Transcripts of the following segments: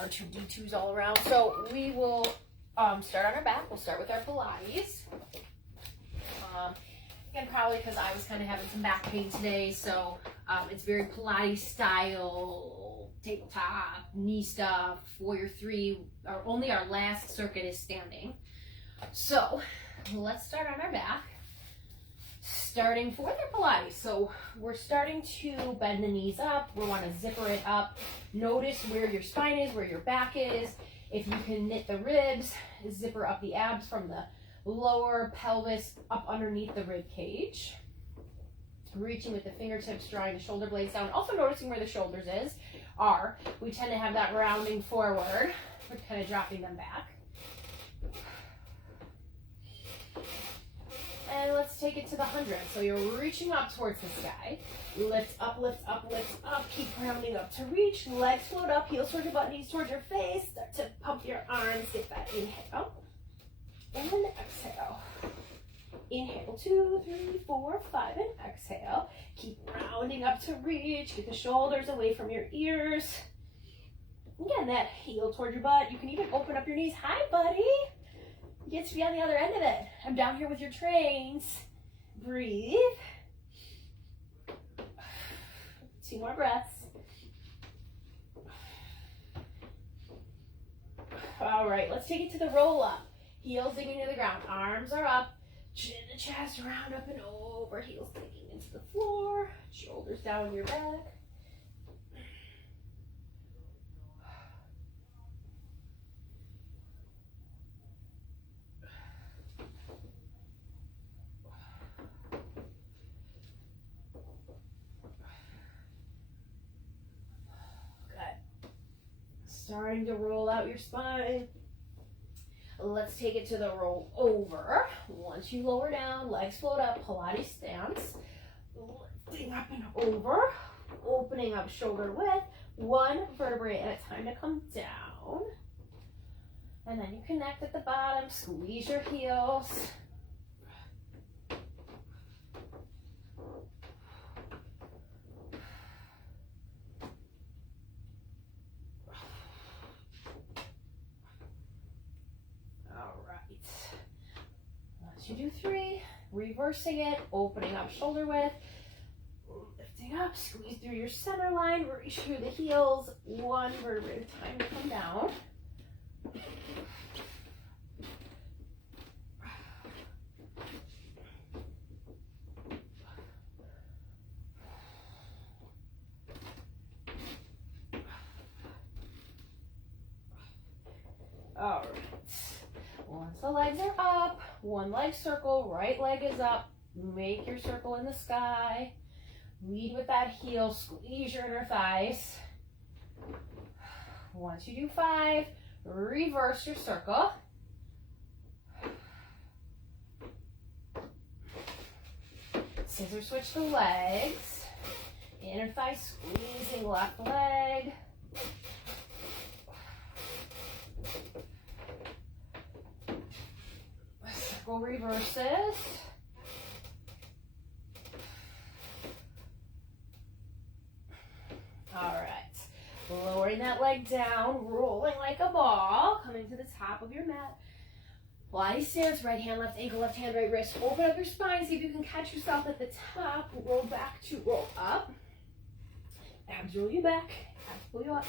R2D2s all around. So we will start on our back. We'll start with our Pilates. Again, probably because I was kind of having some back pain today, so it's very Pilates style, tabletop, knee stuff, warrior three. Only our last circuit is standing. So let's start on our back. Starting for their Pilates. So we're starting to bend the knees up. We want to zipper it up. Notice where your spine is, where your back is. If you can knit the ribs, zipper up the abs from the lower pelvis up underneath the rib cage. Reaching with the fingertips, drawing the shoulder blades down. Also noticing where the shoulders are. We tend to have that rounding forward. We're kind of dropping them back. And let's take it to the 100. So you're reaching up towards the sky. Lift up, lift up, lift up. Keep rounding up to reach. Legs float up, heels towards your butt, knees towards your face. Start to pump your arms. Get that inhale. And then exhale. Inhale, 2, 3, 4, 5, and exhale. Keep rounding up to reach. Get the shoulders away from your ears. Again, that heel towards your butt. You can even open up your knees. Hi, buddy. You get to be on the other end of it. I'm down here with your trains. Breathe. 2 more breaths. All right, let's take it to the roll up. Heels digging into the ground. Arms are up. Chin to chest, round up and over. Heels digging into the floor. Shoulders down your back. Starting to roll out your spine. Let's take it to the roll over. Once you lower down, legs float up, Pilates stance. Lifting up and over. Opening up shoulder width. 1 vertebrae at a time to come down. And then you connect at the bottom. Squeeze your heels. You do 3, reversing it, opening up shoulder width, lifting up, squeeze through your center line, reach through the heels, 1 vertebrae at a time to come down. All right. Once the legs are up, 1 leg circle, right leg is up. Make your circle in the sky. Lead with that heel, squeeze your inner thighs. Once you do 5, reverse your circle. Scissor switch the legs. Inner thigh squeezing left leg. Circle reverses. All right. Lowering that leg down, rolling like a ball, coming to the top of your mat. Pilates stance, right hand, left ankle, left hand, right wrist. Open up your spine, see if you can catch yourself at the top. Roll back to roll up. Abs roll you back, abs pull you up.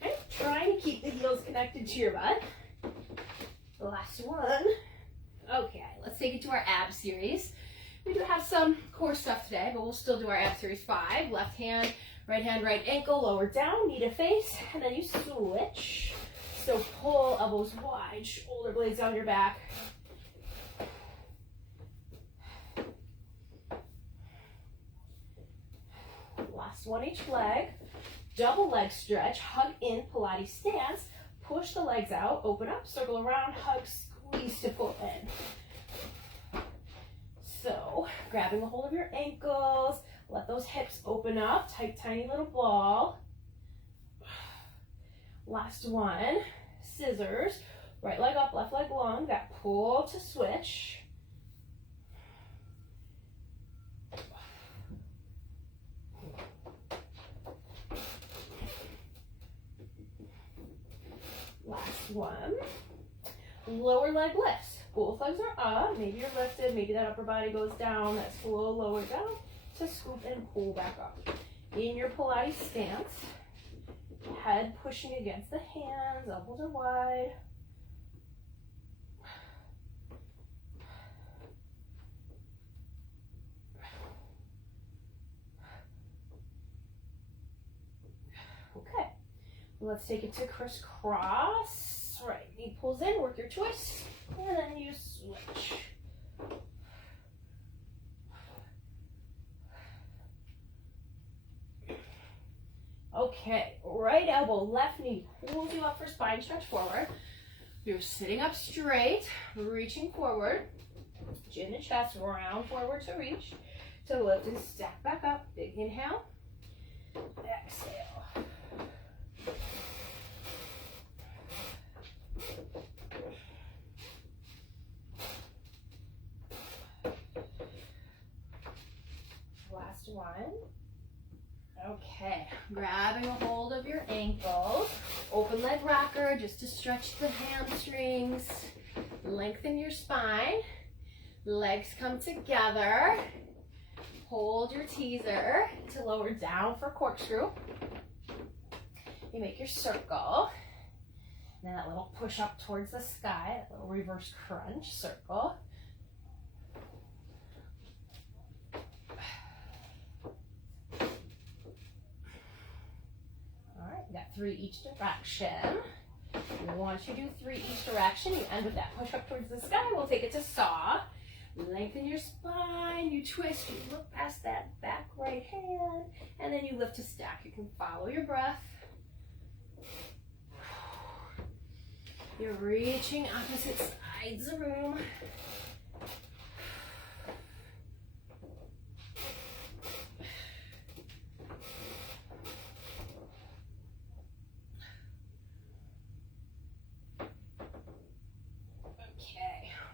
Okay, trying to keep the heels connected to your butt. The last one. Okay, let's take it to our ab series. We do have some core stuff today, but we'll still do our ab series 5. Left hand, right ankle, lower down, knee to face, and then you switch. So pull elbows wide, shoulder blades down your back. Last one each leg. Double leg stretch, hug in, Pilates stance. Push the legs out, open up, circle around, hug, squeeze to pull in. So, grabbing a hold of your ankles, let those hips open up, tight, tiny little ball. Last one, scissors, right leg up, left leg long, that pull to switch. Last one. Lower leg lifts. Both legs are up. Maybe you're lifted. Maybe that upper body goes down. That slow lower down to scoop and pull back up. In your Pilates stance, head pushing against the hands, elbows are wide. Okay, let's take it to crisscross. Right, knee pulls in, work your choice, and then you switch. Okay, right elbow, left knee pulls you up for spine stretch forward. You're sitting up straight, reaching forward, chin and chest, round forward to reach, to lift and stack back up. Big inhale, exhale. Last one. Okay, grabbing a hold of your ankles, open leg rocker just to stretch the hamstrings, lengthen your spine, legs come together, hold your teaser to lower down for corkscrew. You make your circle, and then that little push up towards the sky, that little reverse crunch circle. Got 3 each direction. Once you do 3 each direction, you end with that push up towards the sky. We'll take it to saw. Lengthen your spine, you twist, you look past that back right hand, and then you lift to stack. You can follow your breath. You're reaching opposite sides of the room.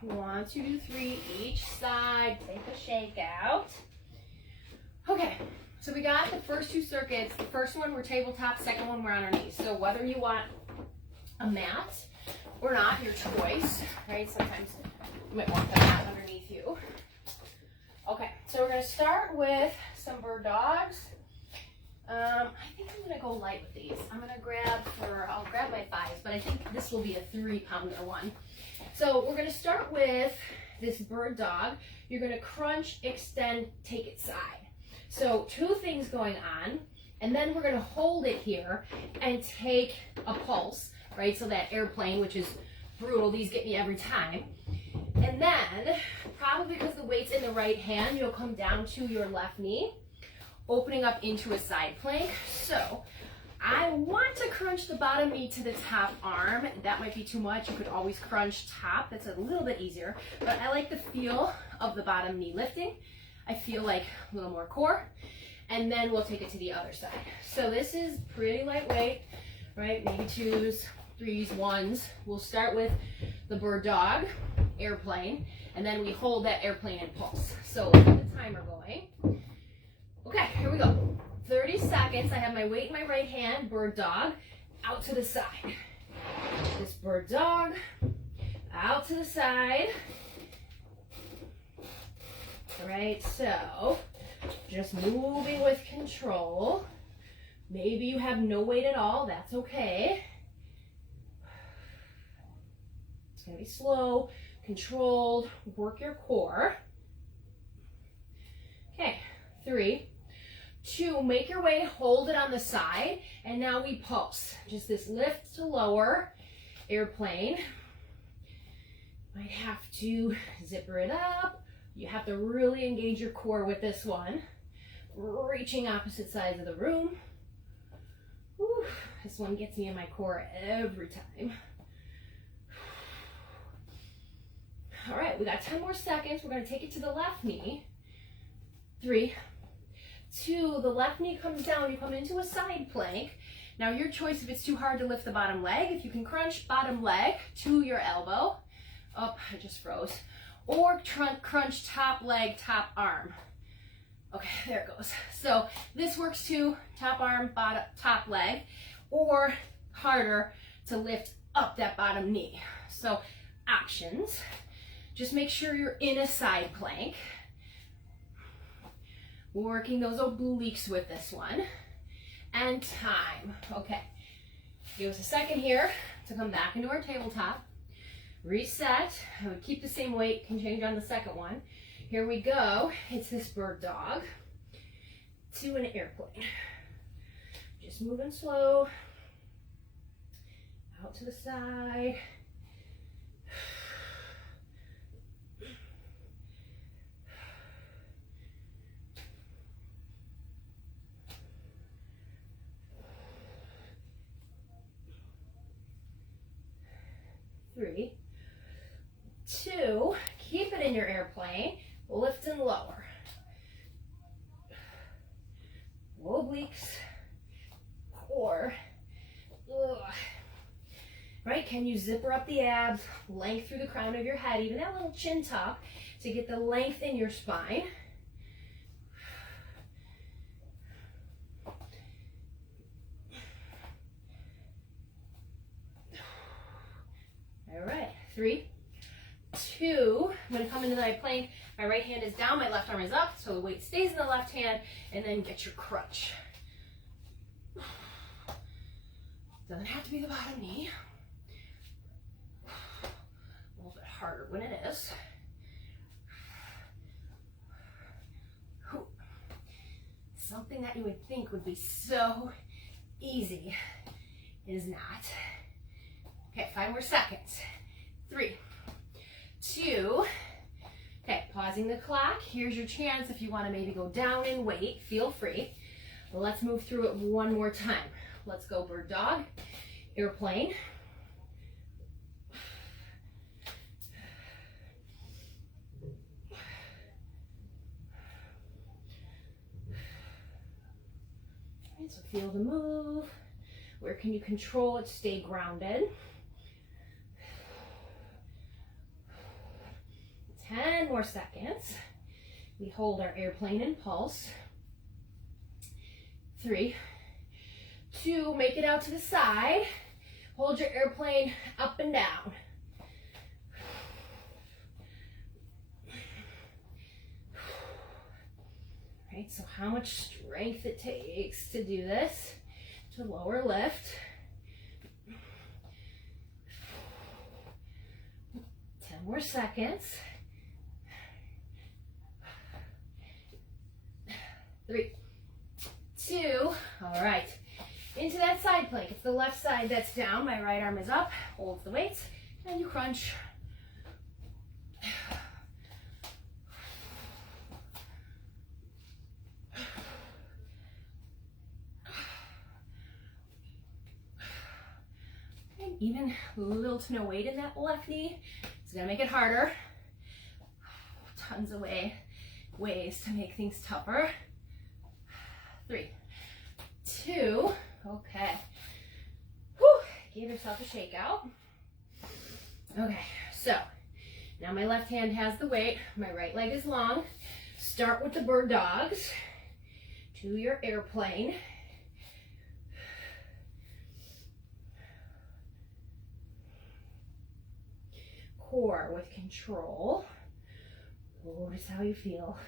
Once you do 3 each side, take a shake out. Okay, so we got the first 2 circuits. The first one we're tabletop, second one we're on our knees. So whether you want a mat or not, your choice, right? Sometimes you might want the mat underneath you. Okay, so we're gonna start with some bird dogs. I think I'm gonna go light with these. I'll grab my 5s, but I think this will be a 3-pounder one. So we're gonna start with this bird dog. You're gonna crunch, extend, take it side. So 2 things going on, and then we're gonna hold it here and take a pulse, right? So that airplane, which is brutal, these get me every time. And then, probably because the weight's in the right hand, you'll come down to your left knee, opening up into a side plank. So I want to crunch the bottom knee to the top arm. That might be too much. You could always crunch top. That's a little bit easier. But I like the feel of the bottom knee lifting. I feel like a little more core. And then we'll take it to the other side. So this is pretty lightweight, right? Maybe 2s, 3s, 1s. We'll start with the bird dog, airplane, and then we hold that airplane and pulse. So let's get the timer going. Okay, here we go. 30 seconds. I have my weight in my right hand, bird dog, out to the side. This bird dog, out to the side. All right, so just moving with control. Maybe you have no weight at all, that's okay. It's gonna be slow, controlled, work your core. Okay, 3, 2, make your way, hold it on the side, and now we pulse. Just this lift to lower, airplane. Might have to zipper it up. You have to really engage your core with this one. Reaching opposite sides of the room. Whew, this one gets me in my core every time. All right, we got 10 more seconds. We're gonna take it to the left knee. 3, 2, the left knee comes down, you come into a side plank. Now your choice if it's too hard to lift the bottom leg, if you can crunch bottom leg to your elbow. Oh, I just froze. Or crunch top leg, top arm. Okay, there it goes. So this works too, top arm, bottom, top leg, or harder, to lift up that bottom knee. So options, just make sure you're in a side plank. Working those obliques with this one. And time. Okay, give us a second here to come back into our tabletop. Reset. I would keep the same weight, can change on the second one. Here we go. It's this bird dog to an airplane. Just moving slow. Out to the side. Three, two, keep it in your airplane, lift and lower. Obliques, core, right? Can you zipper up the abs, length through the crown of your head, even that little chin tuck to get the length in your spine. All right, 3, 2, I'm gonna come into my plank. My right hand is down, my left arm is up, so the weight stays in the left hand, and then get your crunch. Doesn't have to be the bottom knee. A little bit harder when it is. Something that you would think would be so easy is not. Okay, 5 more seconds. 3, 2, okay, pausing the clock. Here's your chance if you want to maybe go down in weight, feel free. Let's move through it one more time. Let's go bird dog, airplane. Right, so feel the move. Where can you control it? Stay grounded. 10 more seconds. We hold our airplane in pulse. 3, 2, make it out to the side. Hold your airplane up and down. Right, so how much strength it takes to do this, to lower lift. 10 more seconds. 3, 2, all right. Into that side plank. It's the left side that's down. My right arm is up, holds the weights, and you crunch. And even little to no weight in that left knee. It's gonna make it harder. Tons of ways to make things tougher. 3, 2, okay. Whew, give yourself a shakeout. Okay, so now my left hand has the weight, my right leg is long. Start with the bird dogs to your airplane. Core with control. Notice how you feel.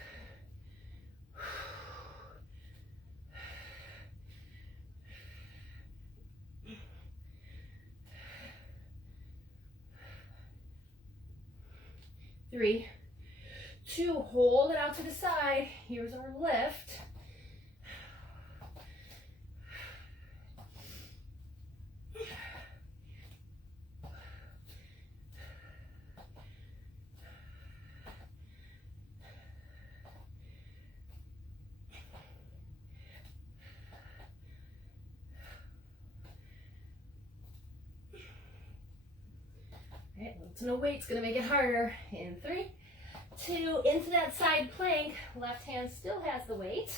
Three, 2, hold it out to the side. Here's our lift. Right, little to no weight's gonna make it harder. In 3, 2, into that side plank. Left hand still has the weight.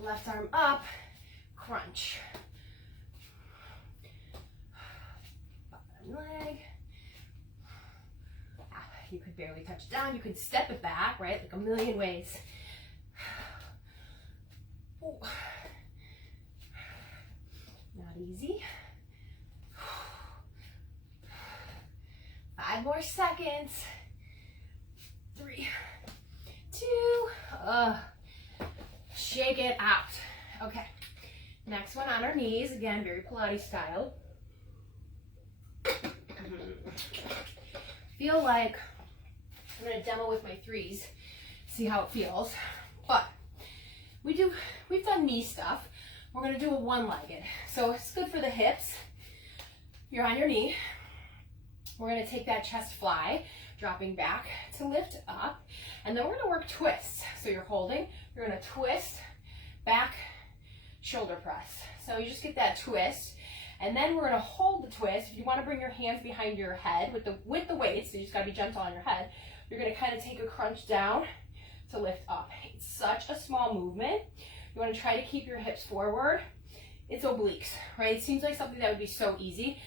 Left arm up, crunch. Bottom leg. You could barely touch down. You could step it back, right? Like a million ways. Not easy. 5 more seconds. 3, 2, shake it out. Okay, next one on our knees, again, very Pilates style. Feel like I'm gonna demo with my 3s, see how it feels. But we've done knee stuff. We're gonna do a one-legged. So it's good for the hips. You're on your knee. We're gonna take that chest fly, dropping back to lift up, and then we're gonna work twists. So you're holding, you're gonna twist, back, shoulder press. So you just get that twist, and then we're gonna hold the twist. If you wanna bring your hands behind your head with the weights, so you just gotta be gentle on your head, you're gonna kind of take a crunch down to lift up. It's such a small movement. You wanna try to keep your hips forward. It's obliques, right? It seems like something that would be so easy,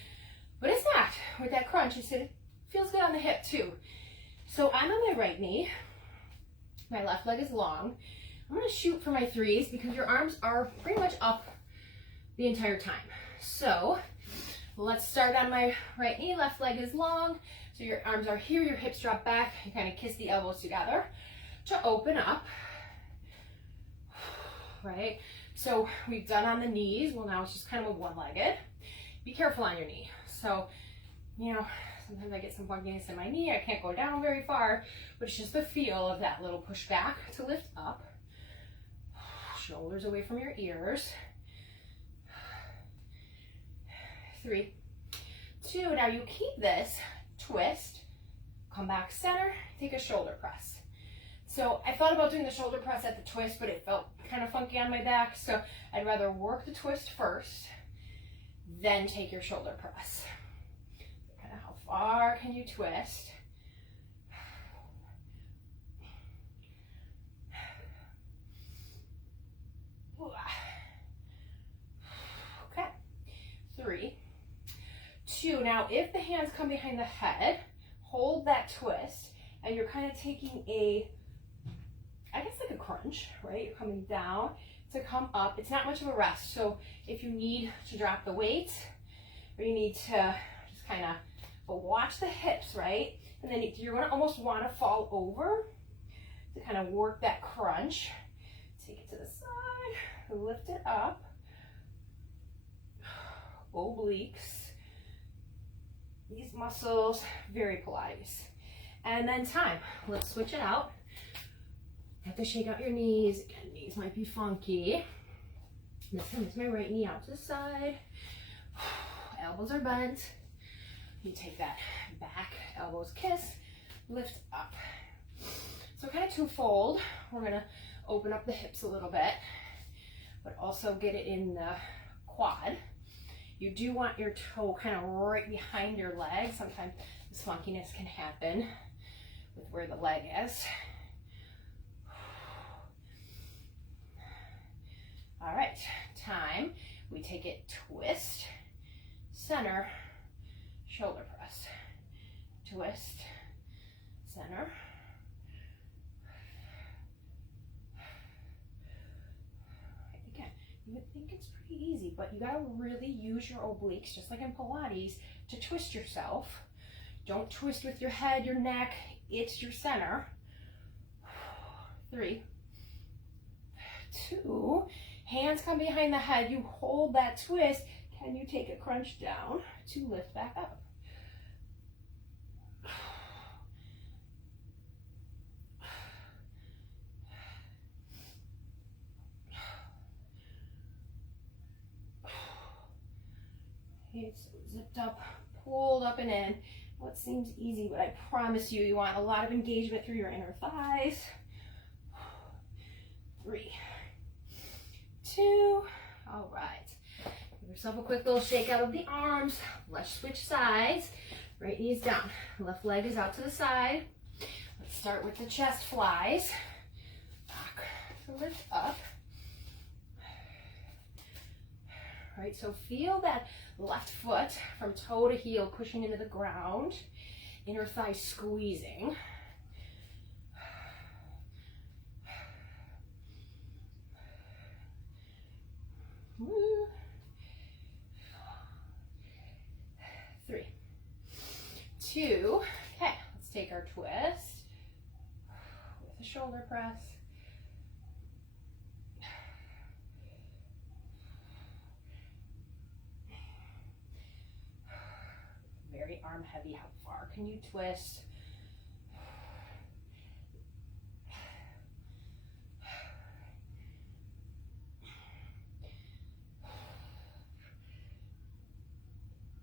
but it's not. With that crunch, it feels good on the hip too. So I'm on my right knee. My left leg is long. I'm gonna shoot for my 3s because your arms are pretty much up the entire time. So let's start on my right knee. Left leg is long. So your arms are here, your hips drop back. You kind of kiss the elbows together to open up, right? So we've done on the knees. Well, now it's just kind of a one-legged. Be careful on your knee. So, you know, sometimes I get some funkiness in my knee. I can't go down very far, but it's just the feel of that little push back to lift up. Shoulders away from your ears. 3, 2, now you keep this twist, come back center, take a shoulder press. So I thought about doing the shoulder press at the twist, but it felt kind of funky on my back, so I'd rather work the twist first, then take your shoulder press. Kind of how far can you twist? Okay, 3, 2, now if the hands come behind the head, hold that twist, and you're kind of taking I guess like a crunch, right? You're coming down to come up. It's not much of a rest, so if you need to drop the weight, or you need to just kind of, but watch the hips, right? And then you're gonna almost wanna fall over to kind of work that crunch. Take it to the side, lift it up. Obliques. These muscles, very Pilates. And then time. Let's switch it out. Have to shake out your knees. Again, knees might be funky. This time it's my right knee out to the side. Elbows are bent. You take that back, elbows kiss, lift up. So kind of twofold. We're gonna open up the hips a little bit, but also get it in the quad. You do want your toe kind of right behind your leg. Sometimes this funkiness can happen with where the leg is. All right, time. We take it twist, center, shoulder press. Twist, center. Again, you would think it's pretty easy, but you gotta really use your obliques, just like in Pilates, to twist yourself. Don't twist with your head, your neck, it's your center. 3, 2, hands come behind the head, you hold that twist. Can you take a crunch down to lift back up? It's zipped up, pulled up and in. What seems easy, but I promise you, you want a lot of engagement through your inner thighs. 3, 2, all right. Give yourself a quick little shake out of the arms. Let's switch sides. Right knee's down, left leg is out to the side. Let's start with the chest flies. Back to lift up. Right, so feel that left foot from toe to heel pushing into the ground. Inner thigh squeezing. Woo. 3, 2, take our twist with a shoulder press. Very arm heavy. How far can you twist?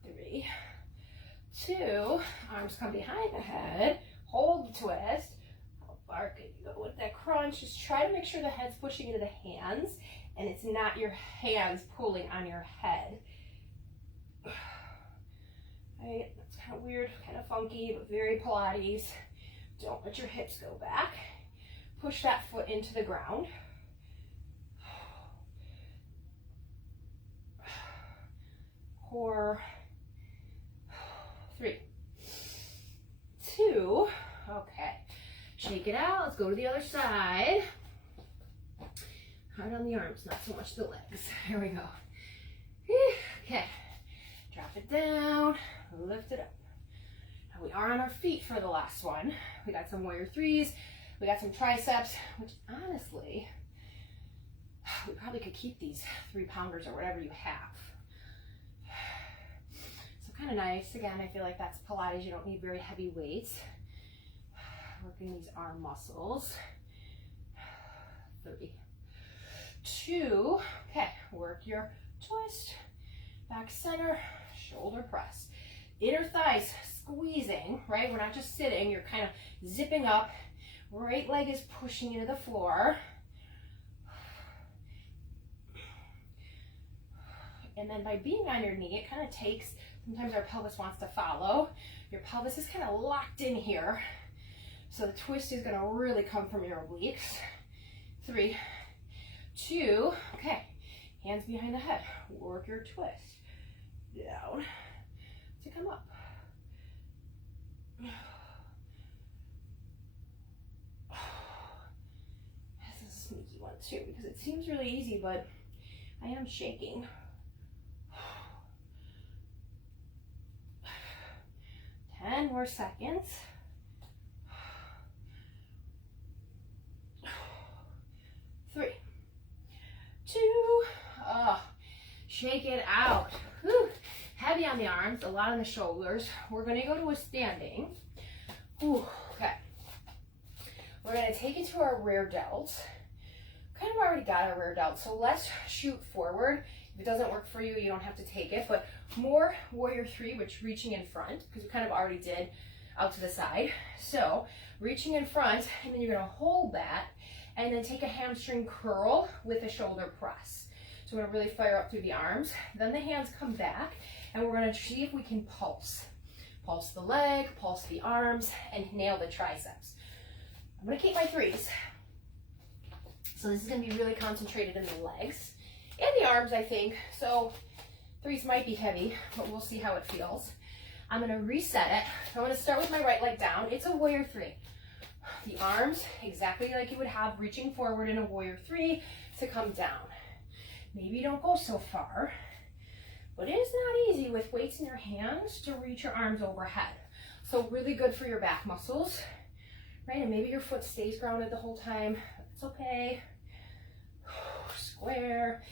Three, two, arms come behind the head, hold the twist. How far can you go with that crunch? Just try to make sure the head's pushing into the hands and it's not your hands pulling on your head. Right, that's kind of weird, kind of funky, but very Pilates. Don't let your hips go back. Push that foot into the ground. 4, 3, 2, okay. Shake it out, let's go to the other side. Hard on the arms, not so much the legs. Here we go. Okay, drop it down, lift it up. Now we are on our feet for the last one. We got some warrior threes, we got some triceps, which honestly, we probably could keep these 3-pounders or whatever you have. So kind of nice. Again, I feel like that's Pilates. You don't need very heavy weights. Working these arm muscles. 3, 2, okay, work your twist, back center, shoulder press. Inner thighs squeezing, right? We're not just sitting, you're kind of zipping up. Right leg is pushing into the floor. And then by being on your knee, it kind of takes, sometimes our pelvis wants to follow. Your pelvis is kind of locked in here. So the twist is gonna really come from your obliques. 3, 2, okay. Hands behind the head. Work your twist. Down to come up. This is a sneaky one too, because it seems really easy, but I am shaking. 10 more seconds. 3, 2, shake it out. Whew. Heavy on the arms, a lot on the shoulders. We're gonna go to a standing. Whew. Okay. We're gonna take it to our rear delts. Kind of already got our rear delt, so let's shoot forward. If it doesn't work for you, you don't have to take it, but more warrior 3, which reaching in front, because we kind of already did out to the side. So reaching in front, and then you're gonna hold that, and then take a hamstring curl with a shoulder press. So we're gonna really fire up through the arms. Then the hands come back, and we're gonna see if we can pulse. Pulse the leg, pulse the arms, and nail the triceps. I'm gonna keep my 3s. So this is gonna be really concentrated in the legs and the arms, I think. So 3s might be heavy, but we'll see how it feels. I'm gonna reset it. I'm gonna start with my right leg down. It's a warrior 3. The arms, exactly like you would have reaching forward in a warrior 3 to come down. Maybe you don't go so far, but it is not easy with weights in your hands to reach your arms overhead. So really good for your back muscles, right? And maybe your foot stays grounded the whole time. It's okay. Square,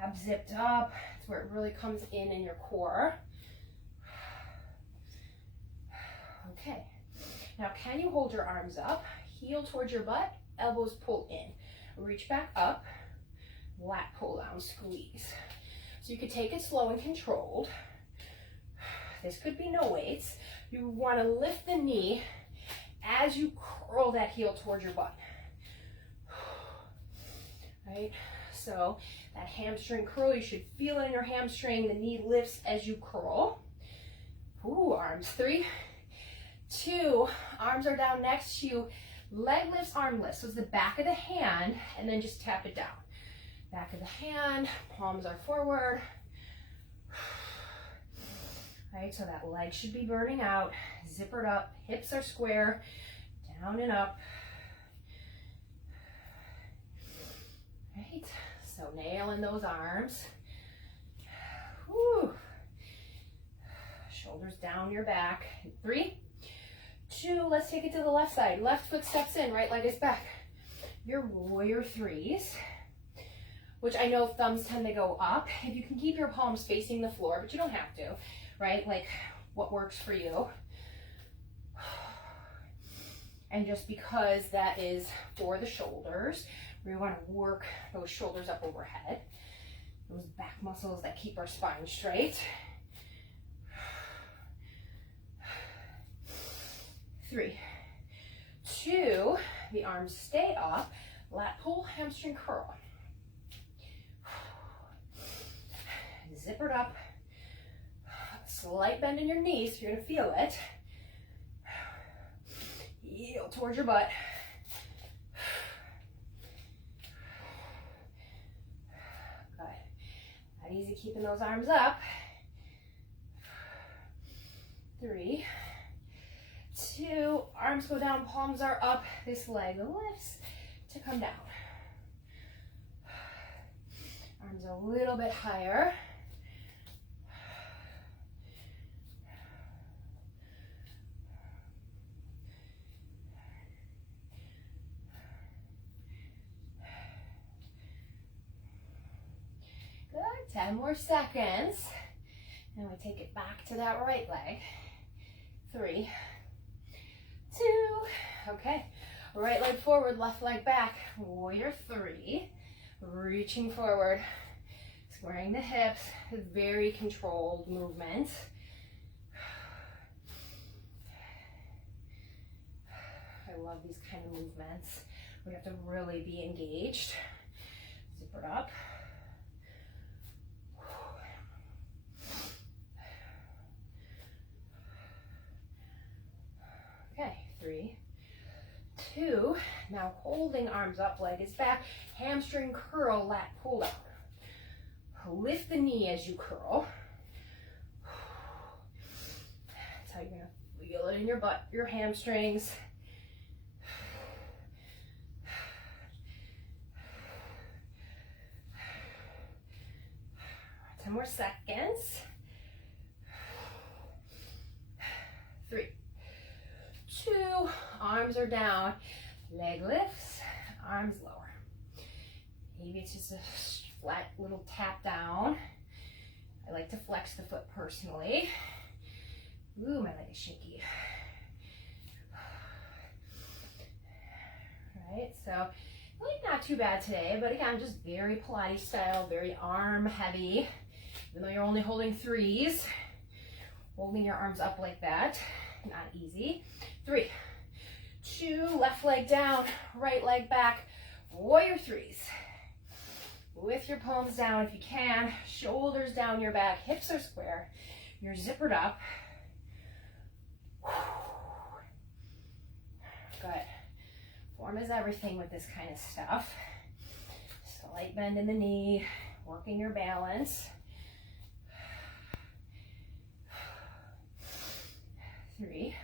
abs zipped up. That's where it really comes in your core. Okay. Now, can you hold your arms up, heel towards your butt, elbows pull in. Reach back up, lat pull down, squeeze. So you could take it slow and controlled. This could be no weights. You want to lift the knee as you curl that heel towards your butt. Right? So that hamstring curl, you should feel it in your hamstring. The knee lifts as you curl. Ooh, arms. 3, 2, arms are down next to you. Leg lifts, arm lifts. So it's the back of the hand, and then just tap it down. Back of the hand, palms are forward. Right, so that leg should be burning out. Zippered up, hips are square, down and up. Right, so nail in those arms. Whew. Shoulders down your back. 3, 2, let's take it to the left side. Left foot steps in, right leg is back. Your warrior threes, which I know thumbs tend to go up. If you can keep your palms facing the floor, but you don't have to, right? Like what works for you. And just because that is for the shoulders, we want to work those shoulders up overhead. Those back muscles that keep our spine straight. 3, 2, the arms stay up, lat pull, hamstring curl. Zipper it up, slight bend in your knees, you're gonna feel it. Heel towards your butt. Good. Not easy keeping those arms up. 3, 2, arms go down, palms are up. This leg lifts to come down. Arms a little bit higher. Good, 10 more seconds. And we take it back to that right leg. 3, 2, okay. Right leg forward, left leg back. Warrior 3, reaching forward, squaring the hips, very controlled movement. I love these kind of movements. We have to really be engaged. Zip it up. Okay, 3, 2, now holding arms up, leg is back, hamstring curl, lat pull down. Lift the knee as you curl. That's how you're gonna feel it in your butt, your hamstrings. 10 more seconds. 3, 2, arms are down, leg lifts, arms lower. Maybe it's just a flat little tap down. I like to flex the foot personally. Ooh, my leg is shaky. Right, so like not too bad today, but again, just very Pilates style, very arm heavy. Even though you're only holding 3s, holding your arms up like that, not easy. 3, 2, left leg down, right leg back, warrior 3s. With your palms down if you can, shoulders down your back, hips are square, you're zippered up. Good. Form is everything with this kind of stuff. Slight bend in the knee, working your balance. 3,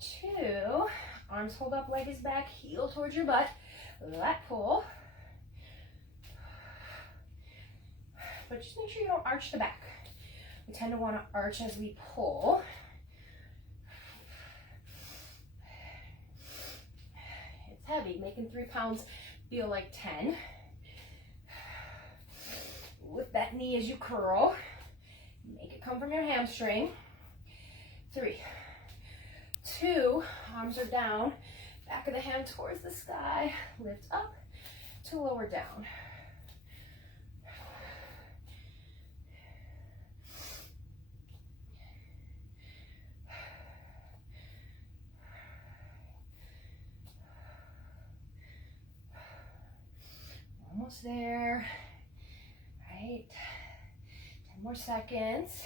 2, arms hold up, leg is back, heel towards your butt, lat pull. But just make sure you don't arch the back. We tend to want to arch as we pull. It's heavy, making 3 pounds feel like 10. Lift that knee as you curl. Make it come from your hamstring. 3, 2, arms are down, back of the hand towards the sky, lift up to lower down. Almost there, right? 10 more seconds.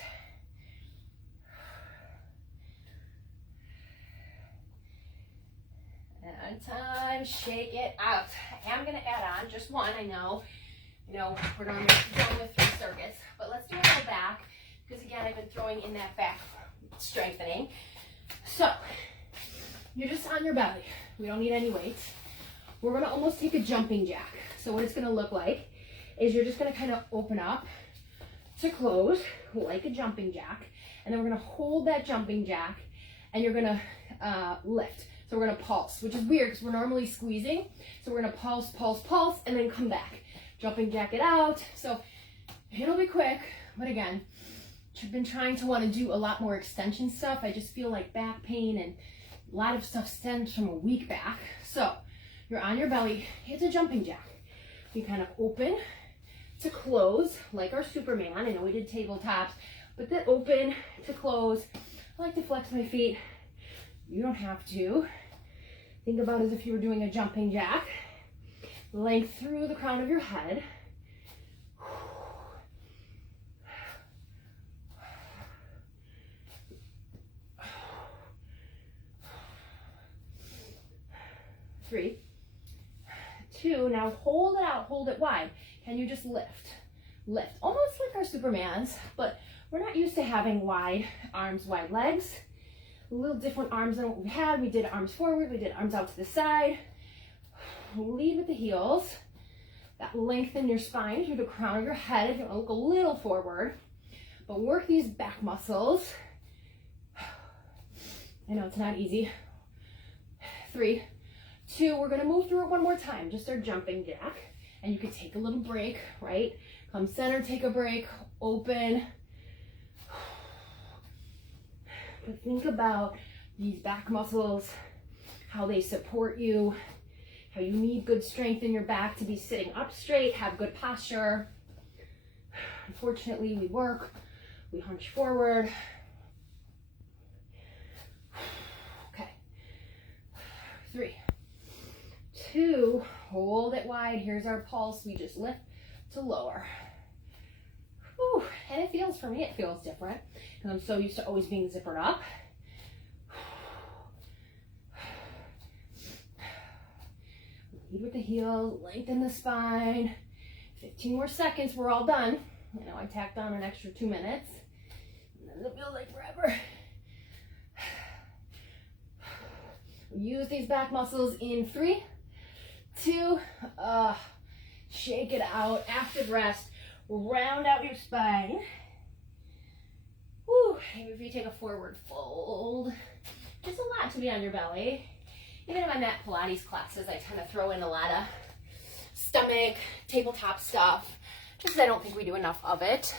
And time, shake it out. I am gonna add on just one, I know, we're going with 3 circuits, but let's do a little back, because again, I've been throwing in that back strengthening. So, you're just on your belly. We don't need any weights. We're gonna almost take a jumping jack. So what it's gonna look like is you're just gonna kind of open up to close like a jumping jack, and then we're gonna hold that jumping jack, and you're gonna lift. So we're gonna pulse, which is weird because we're normally squeezing. So we're gonna pulse, pulse, pulse, and then come back. Jumping jack it out. So it'll be quick, but again, I've been trying to want to do a lot more extension stuff. I just feel like back pain and a lot of stuff stems from a weak back. So you're on your belly, it's a jumping jack. We kind of open to close, like our Superman. I know we did tabletops, but then open to close. I like to flex my feet. You don't have to. Think about it as if you were doing a jumping jack. Length through the crown of your head. 3, 2, now hold it out, hold it wide. Can you just lift? Lift, almost like our Supermans, but we're not used to having wide arms, wide legs. A little different arms than what we had. We did arms forward, we did arms out to the side. Lead with the heels. That lengthen your spine through the crown of your head if you want to look a little forward. But work these back muscles. I know it's not easy. 3, 2, we're gonna move through it one more time, just our jumping jack. And you could take a little break, right? Come center, take a break, open. But think about these back muscles, how they support you, how you need good strength in your back to be sitting up straight, have good posture. Unfortunately, we hunch forward. Okay. 3, 2, hold it wide. Here's our pulse. We just lift to lower. Whew. And it feels, for me, it feels different because I'm so used to always being zippered up. Lead with the heels, lengthen the spine. 15 more seconds, we're all done. I know I tacked on an extra 2 minutes. And it feels like forever. Use these back muscles in 3, 2, shake it out, active rest, round out your spine. Woo, maybe if you take a forward fold, just a lot to be on your belly. Even in my mat Pilates classes, I tend to throw in a lot of stomach, tabletop stuff, just because I don't think we do enough of it.